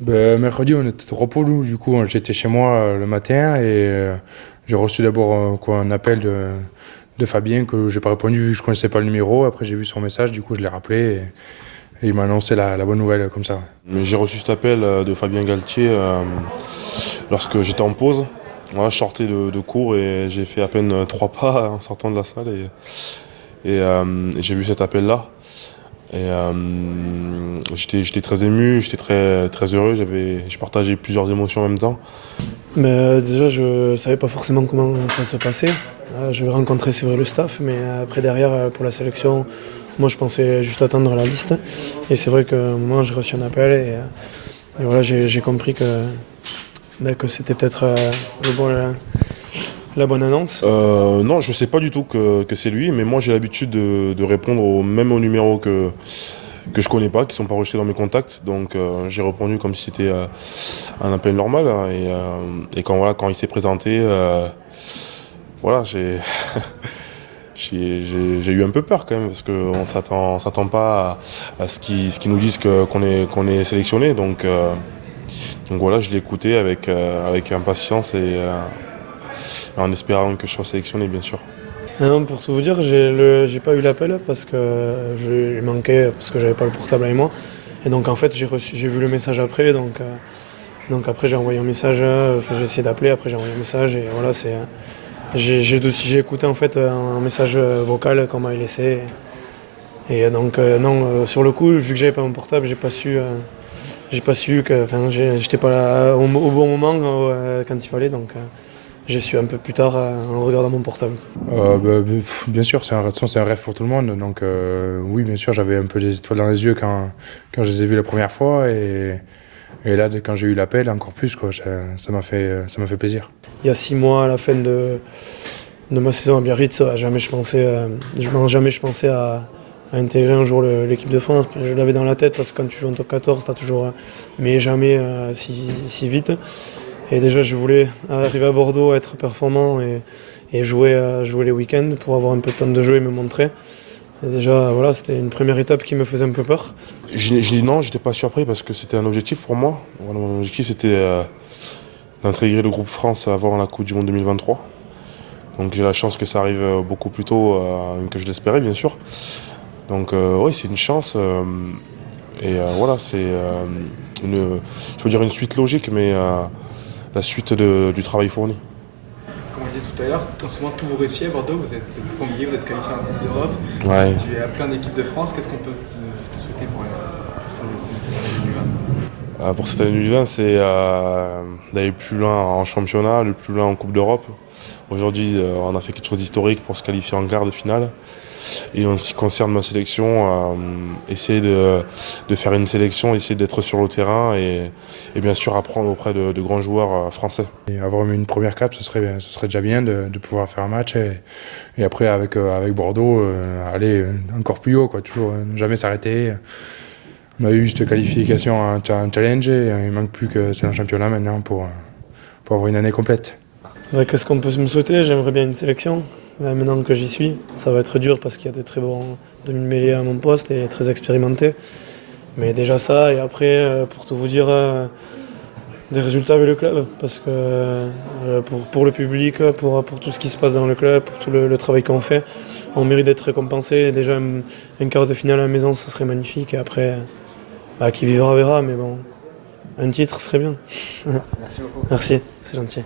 Mercredi, on était au repos, nous. Du coup, j'étais chez moi le matin et j'ai reçu d'abord un appel de Fabien que j'ai pas répondu vu que je connaissais pas le numéro. Après, j'ai vu son message, du coup, je l'ai rappelé et il m'a annoncé la bonne nouvelle comme ça. Mais j'ai reçu cet appel de Fabien Galtier lorsque j'étais en pause. Voilà, je sortais de cours et j'ai fait à peine 3 pas en sortant de la salle et j'ai vu cet appel-là. J'étais très ému, j'étais très heureux, j'ai partagé plusieurs émotions en même temps. Mais déjà, je ne savais pas forcément comment ça se passait. Je vais rencontrer, c'est vrai, le staff, mais après, derrière, pour la sélection, moi, je pensais juste attendre la liste. Et c'est vrai qu'à un moment, j'ai reçu un appel et voilà, j'ai compris que c'était peut-être la bonne annonce. Non, je sais pas du tout que c'est lui, mais moi j'ai l'habitude de répondre même aux numéros que je connais pas, qui sont pas enregistrés dans mes contacts. Donc j'ai répondu comme si c'était un appel normal, hein. Et quand il s'est présenté, voilà, j'ai eu un peu peur quand même parce qu'on s'attend pas à ce qu'ils nous disent qu'on est sélectionné. Donc voilà, je l'ai écouté avec impatience et en espérant que je sois sélectionné, bien sûr. Ah non, pour tout vous dire, j'ai pas eu l'appel parce que il manquait, parce que j'avais pas le portable avec moi. Et donc en fait, j'ai vu le message après, donc après j'ai envoyé un message, enfin, j'ai essayé d'appeler, après j'ai envoyé un message et voilà, j'ai écouté en fait un message vocal qu'on m'avait laissé. Et donc non, sur le coup, vu que j'avais pas mon portable, j'ai pas su que, enfin, j'étais pas là au bon moment quand il fallait, donc j'ai su un peu plus tard en regardant mon portable. Bien sûr, de toute façon, c'est un rêve pour tout le monde. Donc oui, bien sûr, j'avais un peu les étoiles dans les yeux quand je les ai vus la première fois. Et là, quand j'ai eu l'appel, encore plus, quoi, ça m'a fait plaisir. Il y a 6 mois, à la fin de ma saison à Biarritz, jamais je pensais à intégrer un jour l'équipe de France. Je l'avais dans la tête parce que quand tu joues en top 14, tu as toujours, mais jamais si vite. Et déjà, je voulais arriver à Bordeaux, être performant et jouer les week-ends pour avoir un peu de temps de jeu et me montrer. Et déjà, voilà, c'était une première étape qui me faisait un peu peur. Je dis non, j'étais pas surpris parce que c'était un objectif pour moi. Voilà, mon objectif c'était d'intégrer le groupe France avant la Coupe du Monde 2023. Donc j'ai la chance que ça arrive beaucoup plus tôt que je l'espérais, bien sûr. Donc oui, c'est une chance. Voilà, c'est je veux dire une suite logique, mais la suite du travail fourni. Comme on disait tout à l'heure, en ce moment tout vous réussit à Bordeaux, vous êtes premier, vous êtes qualifié en Coupe d'Europe, Ouais. tu es appelé en équipe de France, qu'est-ce qu'on peut te souhaiter pour cette année 2020? Pour cette année 2020, c'est d'aller plus loin en championnat, le plus loin en Coupe d'Europe. Aujourd'hui, on a fait quelque chose d'historique pour se qualifier en quart de finale. Et en ce qui concerne ma sélection, essayer de faire une sélection, essayer d'être sur le terrain et bien sûr apprendre auprès de grands joueurs français. Et avoir une première cape, ce serait déjà bien de pouvoir faire un match. Et après, avec Bordeaux, aller encore plus haut, quoi, toujours jamais s'arrêter. On a eu cette qualification à un challenge et il manque plus que c'est un championnat maintenant pour avoir une année complète. Ouais, qu'est-ce qu'on peut me souhaiter? J'aimerais bien une sélection. Maintenant que j'y suis, ça va être dur parce qu'il y a de très bons demi-mêlés à mon poste et très expérimentés. Mais déjà ça, et après, pour tout vous dire, des résultats avec le club. Parce que pour le public, pour tout ce qui se passe dans le club, pour tout le travail qu'on fait, on mérite d'être récompensé. Et déjà, un quart de finale à la maison, ce serait magnifique. Et après, qui vivra verra, mais bon, un titre serait bien. Merci beaucoup. Merci, c'est gentil.